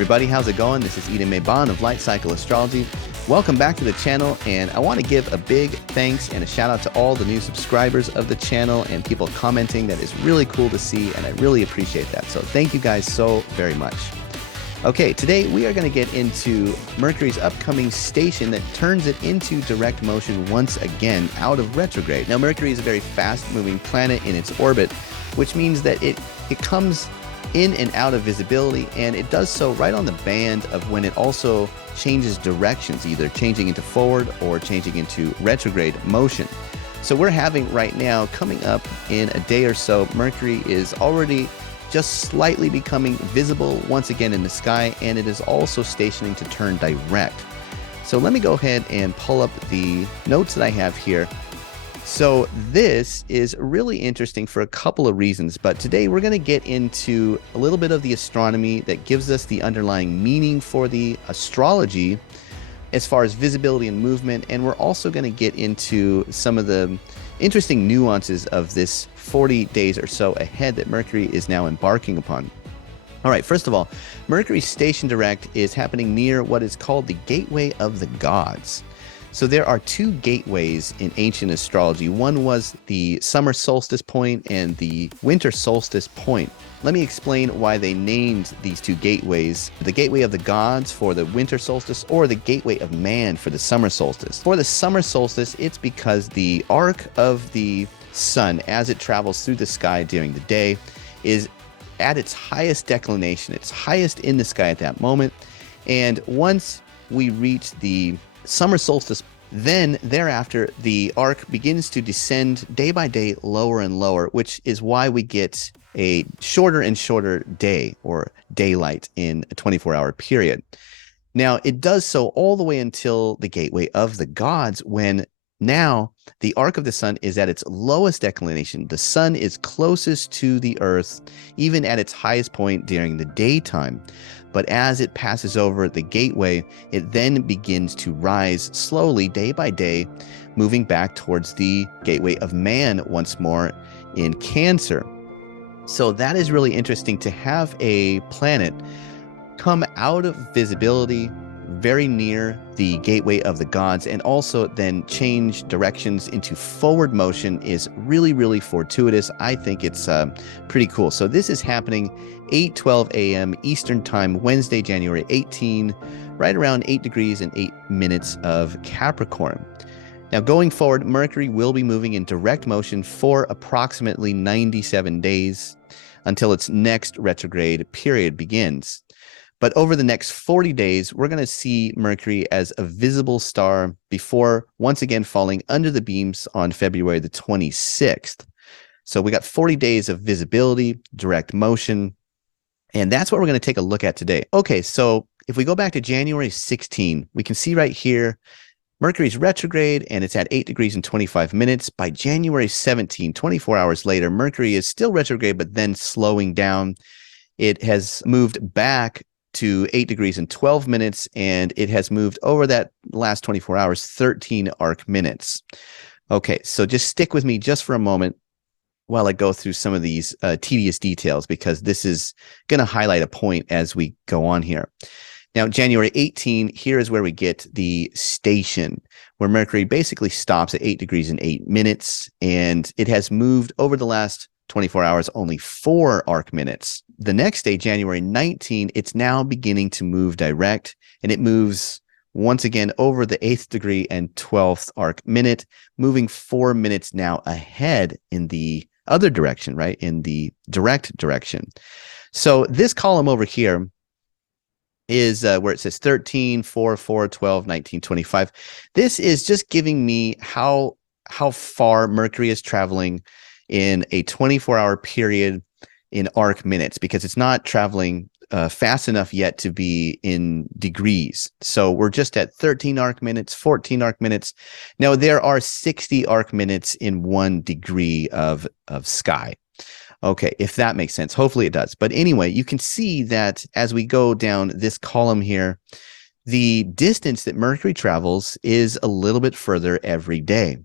everybody, how's it going? This is Eden Maybon of Light Cycle Astrology. Welcome back to the channel, and I want to give a big thanks and a shout out to all the new subscribers of the channel and people commenting. That is really cool to see, and I really appreciate that. So thank you guys so very much. Okay, today we are going to get into Mercury's upcoming station that turns it into direct motion once again out of retrograde. Now, Mercury is a very fast-moving planet in its orbit, which means that it comes in and out of visibility, and it does so right on the band of when it also changes directions, either changing into forward or changing into retrograde motion. So we're having right now, coming up in a day or so, Mercury is already just slightly becoming visible once again in the sky, and it is also stationing to turn direct. So let me go ahead and pull up the notes that I have here. So this is really interesting for a couple of reasons, but today we're going to get into a little bit of the astronomy that gives us the underlying meaning for the astrology as far as visibility and movement, and we're also going to get into some of the interesting nuances of this 40 days or so ahead that Mercury is now embarking upon. All right, first of all, Mercury's station direct is happening near what is called the Gateway of the Gods. So there are two gateways in ancient astrology. One was the summer solstice point and the winter solstice point. Let me explain why they named these two gateways: the Gateway of the Gods for the winter solstice, or the Gateway of Man for the summer solstice. For the summer solstice, it's because the arc of the sun as it travels through the sky during the day is at its highest declination. It's highest in the sky at that moment. And once we reach the summer solstice, then thereafter the arc begins to descend day by day, lower and lower, which is why we get a shorter and shorter day, or daylight, in a 24-hour period. Now, it does so all the way until the Gateway of the Gods, when now the arc of the sun is at its lowest declination. The sun is closest to the earth, even at its highest point during the daytime. But as it passes over the gateway, it then begins to rise slowly, day by day, moving back towards the Gateway of Man once more in Cancer. So that is really interesting, to have a planet come out of visibility very near the Gateway of the Gods, and also then change directions into forward motion, is really, really fortuitous. I think it's pretty cool. So this is happening 8:12 a.m. Eastern Time, Wednesday, January 18, right around 8 degrees and 8 minutes of Capricorn. Now, going forward, Mercury will be moving in direct motion for approximately 97 days until its next retrograde period begins. But over the next 40 days, we're going to see Mercury as a visible star before once again falling under the beams on February the 26th. So we got 40 days of visibility, direct motion, and that's what we're going to take a look at today. Okay, so if we go back to January 16, we can see right here, Mercury's retrograde, and it's at 8 degrees and 25 minutes. By January 17, 24 hours later, Mercury is still retrograde, but then slowing down. It has moved back to 8 degrees and 12 minutes, and it has moved over that last 24 hours, 13 arc minutes. Okay, so just stick with me just for a moment while I go through some of these tedious details, because this is going to highlight a point as we go on here. Now, January 18, here is where we get the station, where Mercury basically stops at 8 degrees and 8 minutes, and it has moved over the last 24 hours only 4 arc minutes. The next day, January 19, it's now beginning to move direct, and it moves once again over the 8th degree and 12th arc minute, moving 4 minutes now ahead in the other direction, right? In the direct direction. So this column over here is where it says 13, 4, 4, 12, 19, 25. This is just giving me how far Mercury is traveling in a 24-hour period in arc minutes, because it's not traveling fast enough yet to be in degrees. So we're just at 13 arc minutes, 14 arc minutes. Now, there are 60 arc minutes in 1 degree of sky. Okay, if that makes sense. Hopefully it does. But anyway, you can see that as we go down this column here, the distance that Mercury travels is a little bit further every day.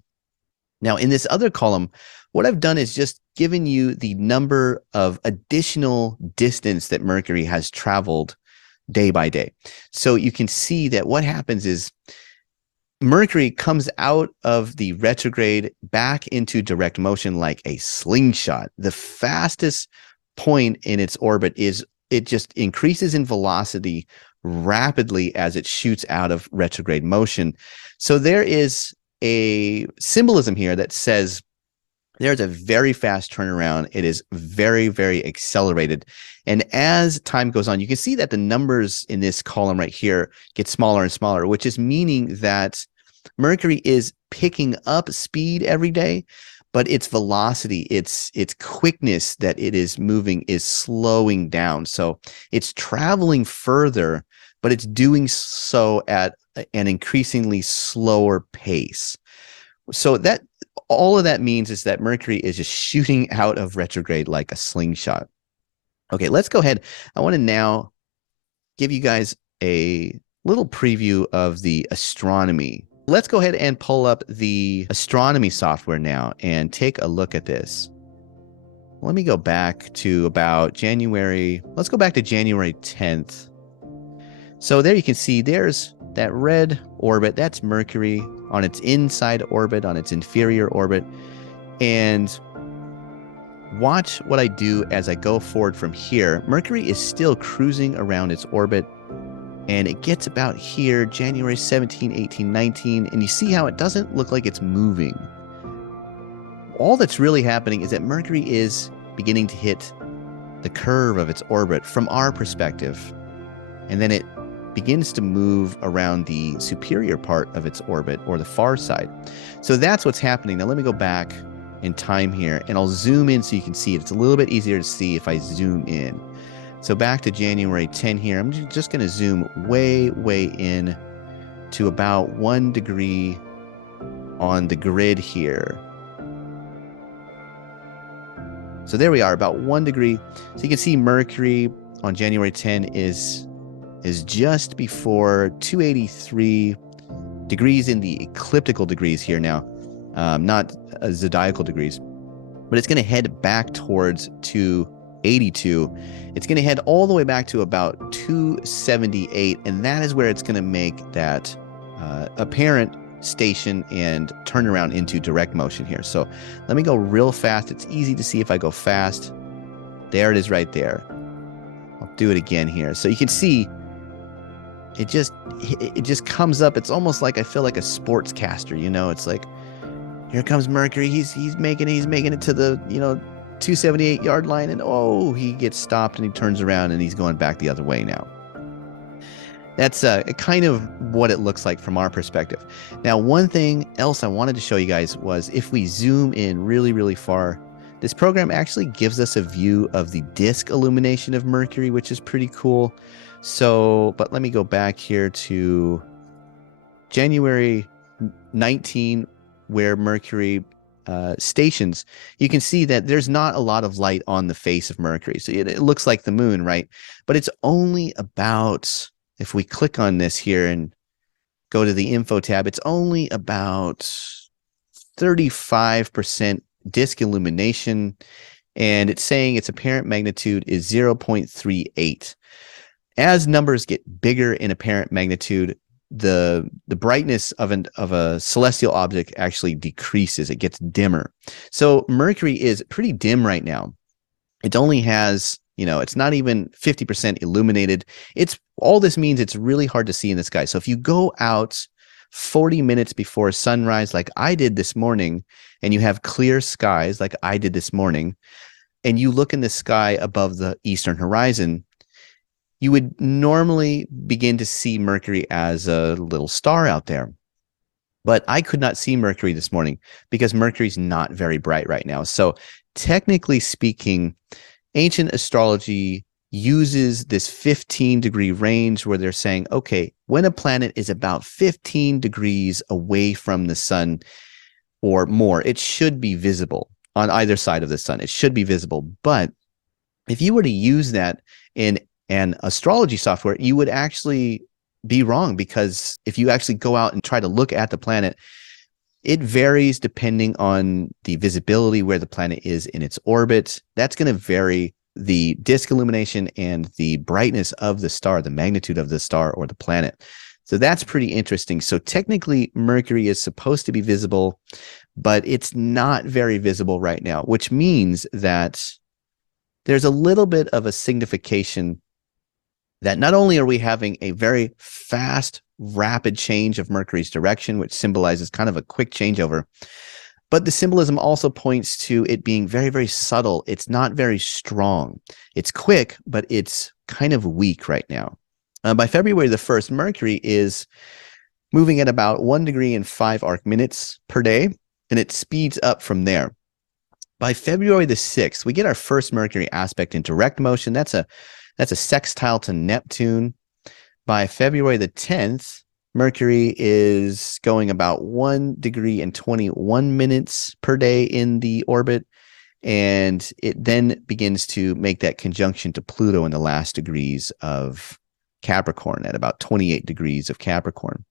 Now, in this other column, what I've done is just given you the number of additional distance that Mercury has traveled day by day. So you can see that what happens is Mercury comes out of the retrograde back into direct motion like a slingshot. The fastest point in its orbit is it just increases in velocity rapidly as it shoots out of retrograde motion. So there is a symbolism here that says there's a very fast turnaround. It is very, very accelerated. And as time goes on, you can see that the numbers in this column right here get smaller and smaller, which is meaning that Mercury is picking up speed every day, but its velocity, its quickness that it is moving is slowing down. So it's traveling further, but it's doing so at an increasingly slower pace. So that all of that means is that Mercury is just shooting out of retrograde like a slingshot. Okay, let's go ahead. I want to now give you guys a little preview of the astronomy. Let's go ahead and pull up the astronomy software now and take a look at this. Let me go back to about January. Let's go back to January 10th. So there you can see there's that red orbit. That's Mercury on its inside orbit, on its inferior orbit. And watch what I do as I go forward from here. Mercury is still cruising around its orbit, and it gets about here, January 17, 18, 19, and you see how it doesn't look like it's moving. All that's really happening is that Mercury is beginning to hit the curve of its orbit from our perspective, and then it begins to move around the superior part of its orbit, or the far side. So that's what's happening. Now let me go back in time here, and I'll zoom in so you can see it. It's a little bit easier to see if I zoom in. So back to January 10 here, I'm just going to zoom way, way in to about 1 degree on the grid here. So there we are, about 1 degree. So you can see Mercury on January 10 is just before 283 degrees in the ecliptical degrees here now, not zodiacal degrees, but it's going to head back towards 282. It's going to head all the way back to about 278, and that is where it's going to make that apparent station and turn around into direct motion here. So let me go real fast. It's easy to see if I go fast. There it is right there. I'll do it again here. So you can see it just comes up. It's almost like I feel like a sportscaster, you know. It's like, here comes Mercury. He's making it to the 278 yard line, and oh, he gets stopped and he turns around and he's going back the other way now. That's kind of what it looks like from our perspective. Now, one thing else I wanted to show you guys was if we zoom in really, really far, this program actually gives us a view of the disk illumination of Mercury, which is pretty cool. So, but let me go back here to January 19, where Mercury stations. You can see that there's not a lot of light on the face of Mercury. So it looks like the moon, right? But it's only about, if we click on this here and go to the info tab, it's only about 35% disk illumination, and it's saying its apparent magnitude is 0.38. As numbers get bigger in apparent magnitude, the brightness of a celestial object actually decreases. It gets dimmer. So Mercury is pretty dim right now. It only has, it's not even 50% illuminated. All this means it's really hard to see in the sky. So if you go out 40 minutes before sunrise, like I did this morning, and you have clear skies like I did this morning, and you look in the sky above the eastern horizon, you would normally begin to see Mercury as a little star out there. But I could not see Mercury this morning because Mercury's not very bright right now. So technically speaking, ancient astrology uses this 15-degree range where they're saying, okay, when a planet is about 15 degrees away from the sun or more, it should be visible on either side of the sun. It should be visible. But if you were to use that in an astrology software, you would actually be wrong, because if you actually go out and try to look at the planet, it varies depending on the visibility, where the planet is in its orbit. That's going to vary the disk illumination and the brightness of the star, the magnitude of the star or the planet. So that's pretty interesting. So technically, Mercury is supposed to be visible, but it's not very visible right now, which means that there's a little bit of a signification that not only are we having a very fast, rapid change of Mercury's direction, which symbolizes kind of a quick changeover, but the symbolism also points to it being very, very subtle. It's not very strong. It's quick, but it's kind of weak right now. By February the 1st, Mercury is moving at about 1 degree and 5 arc minutes per day, and it speeds up from there. By February the 6th, we get our first Mercury aspect in direct motion. That's a sextile to Neptune. By February the 10th, Mercury is going about 1 degree and 21 minutes per day in the orbit, and it then begins to make that conjunction to Pluto in the last degrees of Capricorn at about 28 degrees of Capricorn.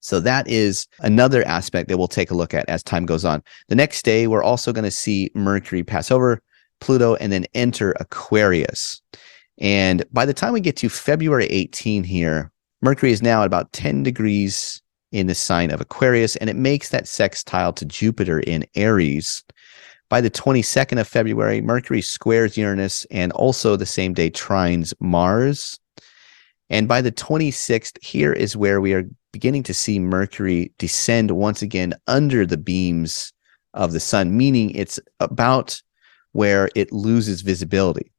So that is another aspect that we'll take a look at as time goes on. The next day, we're also going to see Mercury pass over Pluto and then enter Aquarius. And by the time we get to February 18 here, Mercury is now at about 10 degrees in the sign of Aquarius, and it makes that sextile to Jupiter in Aries. By the 22nd of February, Mercury squares Uranus and also the same day trines Mars. And by the 26th, here is where we are beginning to see Mercury descend once again under the beams of the sun, meaning it's about where it loses visibility.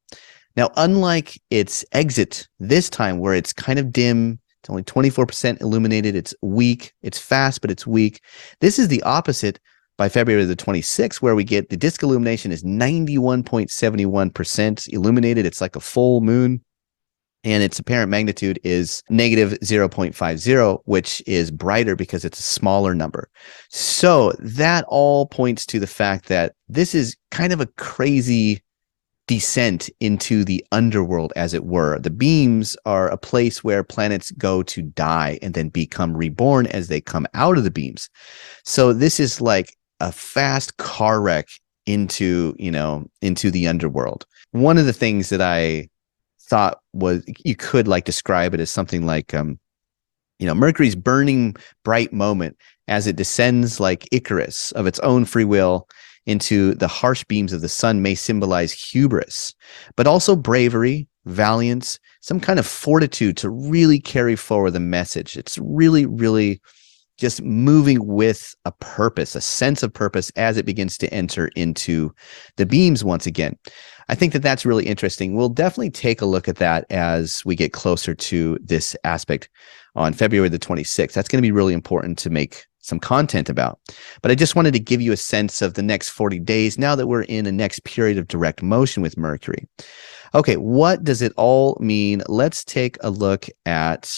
Now, unlike its exit this time, where it's kind of dim, it's only 24% illuminated, it's weak, it's fast, but it's weak. This is the opposite by February the 26th, where we get the disk illumination is 91.71% illuminated. It's like a full moon. And its apparent magnitude is negative 0.50, which is brighter because it's a smaller number. So that all points to the fact that this is kind of a crazy descent into the underworld, as it were. The beams are a place where planets go to die and then become reborn as they come out of the beams. So this is like a fast car wreck into the underworld. One of the things that I thought was, you could like describe it as something like Mercury's burning bright moment as it descends like Icarus of its own free will into the harsh beams of the sun may symbolize hubris, but also bravery, valiance, some kind of fortitude to really carry forward the message. It's really, really just moving with a purpose, a sense of purpose as it begins to enter into the beams once again. I think that that's really interesting. We'll definitely take a look at that as we get closer to this aspect on February the 26th. That's going to be really important to make some content about. But I just wanted to give you a sense of the next 40 days now that we're in a next period of direct motion with Mercury. Okay, what does it all mean? Let's take a look at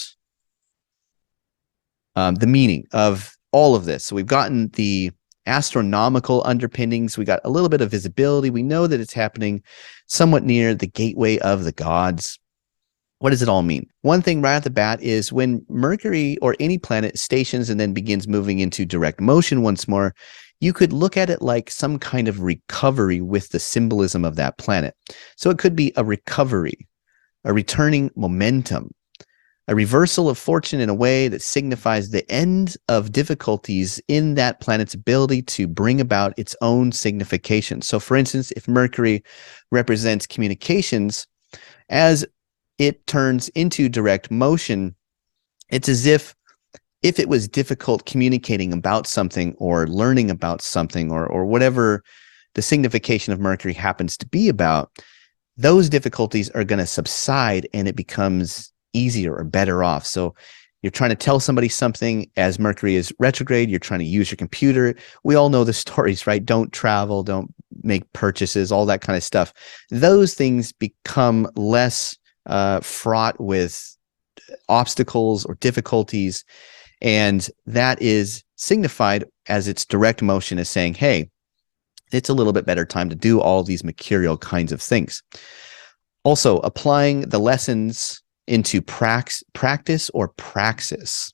the meaning of all of this. So we've gotten the astronomical underpinnings. We got a little bit of visibility. We know that it's happening somewhat near the gateway of the gods. What does it all mean? One thing right off the bat is when Mercury or any planet stations and then begins moving into direct motion once more, you could look at it like some kind of recovery with the symbolism of that planet. So it could be a recovery, a returning momentum, a reversal of fortune in a way that signifies the end of difficulties in that planet's ability to bring about its own signification. So for instance, if Mercury represents communications, as it turns into direct motion, it's as if it was difficult communicating about something or learning about something or whatever the signification of Mercury happens to be about, those difficulties are going to subside and it becomes easier or better off. So you're trying to tell somebody something as Mercury is retrograde, you're trying to use your computer. We all know the stories, right? Don't travel, don't make purchases, all that kind of stuff. Those things become less fraught with obstacles or difficulties. And that is signified as its direct motion is saying, hey, it's a little bit better time to do all these mercurial kinds of things. Also, applying the lessons into practice or praxis,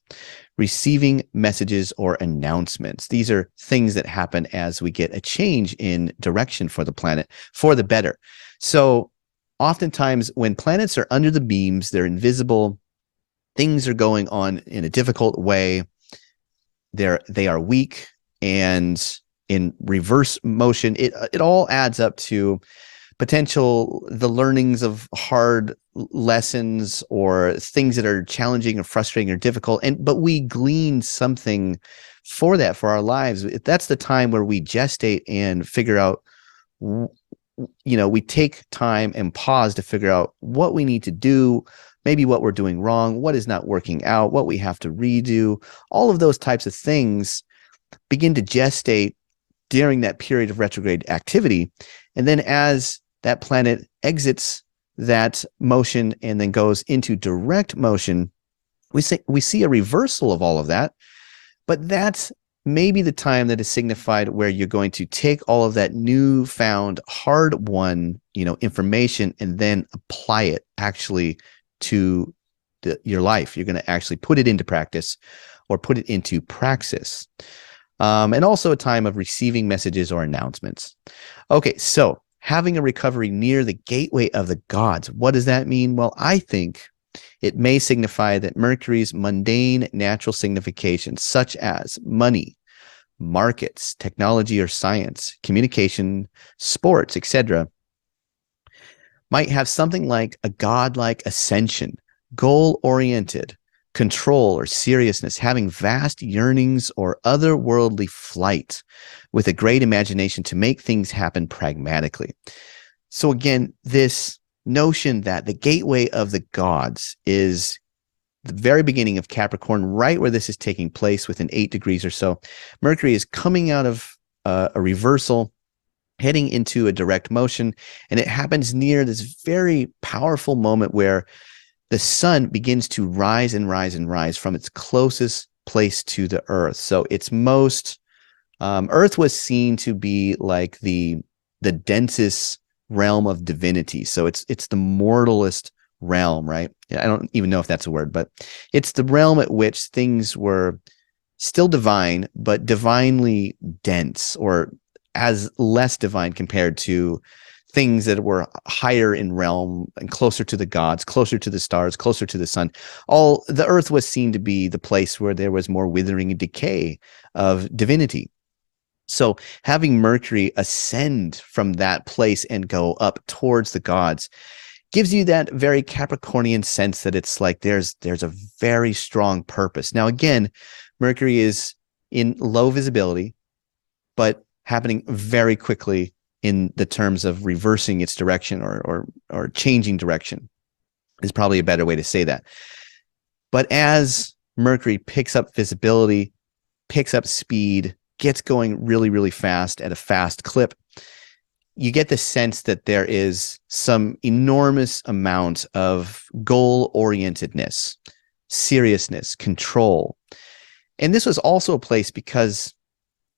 receiving messages or announcements. These are things that happen as we get a change in direction for the planet for the better. So oftentimes when planets are under the beams, they're invisible, things are going on in a difficult way, they are weak, and in reverse motion, it all adds up to the learnings of hard lessons or things that are challenging or frustrating or difficult. But we glean something for that for our lives. That's the time where we gestate and figure out, we take time and pause to figure out what we need to do, maybe what we're doing wrong, what is not working out, what we have to redo. All of those types of things begin to gestate during that period of retrograde activity. And then as that planet exits that motion and then goes into direct motion, we see a reversal of all of that. But that's maybe the time that is signified where you're going to take all of that newfound hard-won, information and then apply it actually to your life. You're going to actually put it into practice or put it into praxis. And also a time of receiving messages or announcements. Okay, so having a recovery near the gateway of the gods. What does that mean? Well, I think it may signify that Mercury's mundane natural significations, such as money, markets, technology or science, communication, sports, etc., might have something like a godlike ascension, goal-oriented, control or seriousness, having vast yearnings or otherworldly flight, with a great imagination to make things happen pragmatically. So again, this notion that the gateway of the gods is the very beginning of Capricorn, right where this is taking place within 8 degrees or so. Mercury is coming out of a reversal, heading into a direct motion, and it happens near this very powerful moment where the sun begins to rise and rise and rise from its closest place to the earth. So its most, earth was seen to be like the densest realm of divinity. So it's the mortalist realm, right? I don't even know if that's a word, but it's the realm at which things were still divine, but divinely dense, or as less divine compared to things that were higher in realm and closer to the gods, closer to the stars, closer to the sun. All the earth was seen to be the place where there was more withering and decay of divinity. So having Mercury ascend from that place and go up towards the gods gives you that very Capricornian sense that it's like there's a very strong purpose. Now, again, Mercury is in low visibility, but happening very quickly in the terms of reversing its direction or changing direction is probably a better way to say that. But as Mercury picks up visibility, picks up speed, gets going really, really fast at a fast clip, you get the sense that there is some enormous amount of goal-orientedness, seriousness, control. And this was also a place because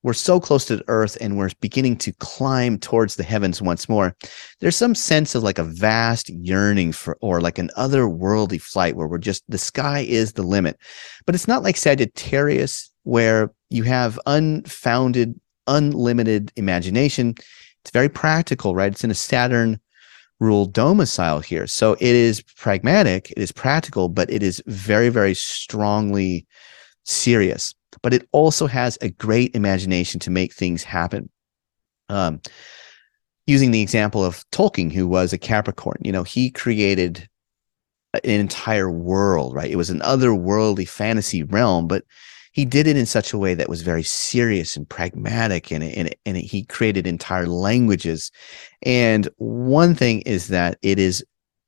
we're so close to the earth and we're beginning to climb towards the heavens once more. There's some sense of like a vast yearning for, or like an otherworldly flight where the sky is the limit. But it's not like Sagittarius where you have unfounded, unlimited imagination. It's very practical, right? It's in a Saturn ruled domicile here. So it is pragmatic, it is practical, but it is very, very strongly serious. But it also has a great imagination to make things happen. Using the example of Tolkien, who was a Capricorn, he created an entire world, right? It was an otherworldly fantasy realm, but he did it in such a way that was very serious and pragmatic, and he created entire languages. And one thing is that it is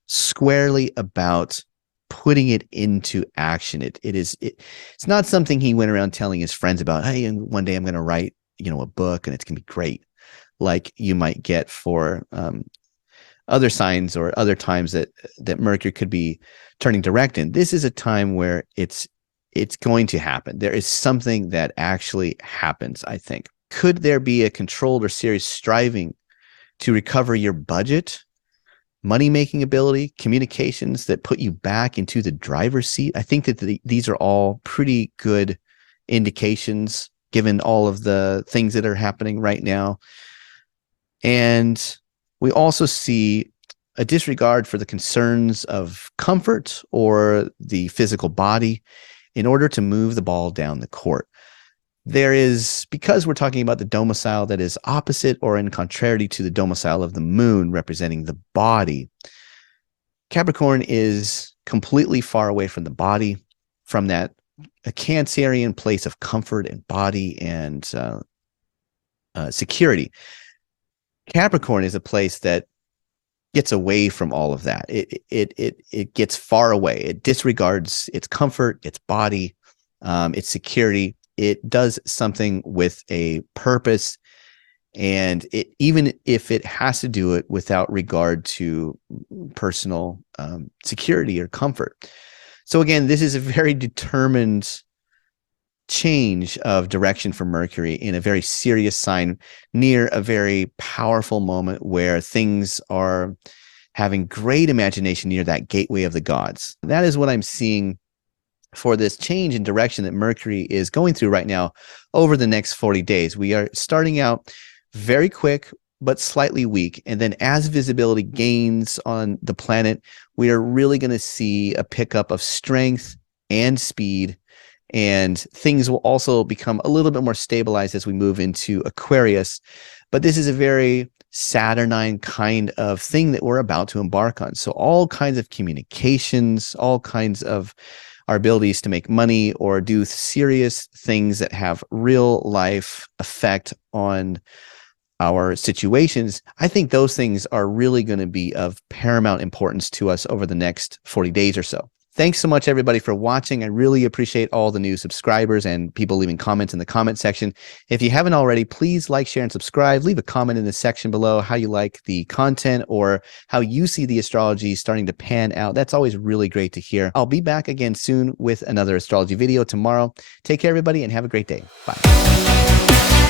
squarely about putting it into action. It's not something he went around telling his friends about. Hey, and one day I'm going to write, a book and it's going to be great, like you might get for other signs or other times that Mercury could be turning direct in. This is a time where it's going to happen. There is something that actually happens, I think. Could there be a controlled or serious striving to recover your budget, money-making ability, communications that put you back into the driver's seat? I think that these are all pretty good indications given all of the things that are happening right now. And we also see a disregard for the concerns of comfort or the physical body in order to move the ball down the court. There is, because we're talking about the domicile that is opposite or in contrary to the domicile of the moon representing the body, Capricorn is completely far away from the body, from that a Cancerian place of comfort and body and security. Capricorn is a place that gets away from all of that. It gets far away. It disregards its comfort, its body, its security. It does something with a purpose, and even if it has to do it without regard to personal security or comfort. So again, this is a very determined change of direction for Mercury in a very serious sign near a very powerful moment where things are having great imagination near that gateway of the gods. That is what I'm seeing for this change in direction that Mercury is going through right now over the next 40 days. We are starting out very quick, but slightly weak. And then as visibility gains on the planet, we are really going to see a pickup of strength and speed. And things will also become a little bit more stabilized as we move into Aquarius. But this is a very Saturnine kind of thing that we're about to embark on. So all kinds of communications, all kinds of our abilities to make money or do serious things that have real life effect on our situations, I think those things are really going to be of paramount importance to us over the next 40 days or so. Thanks so much, everybody, for watching. I really appreciate all the new subscribers and people leaving comments in the comment section. If you haven't already, please like, share, and subscribe. Leave a comment in the section below how you like the content or how you see the astrology starting to pan out. That's always really great to hear. I'll be back again soon with another astrology video tomorrow. Take care, everybody, and have a great day. Bye.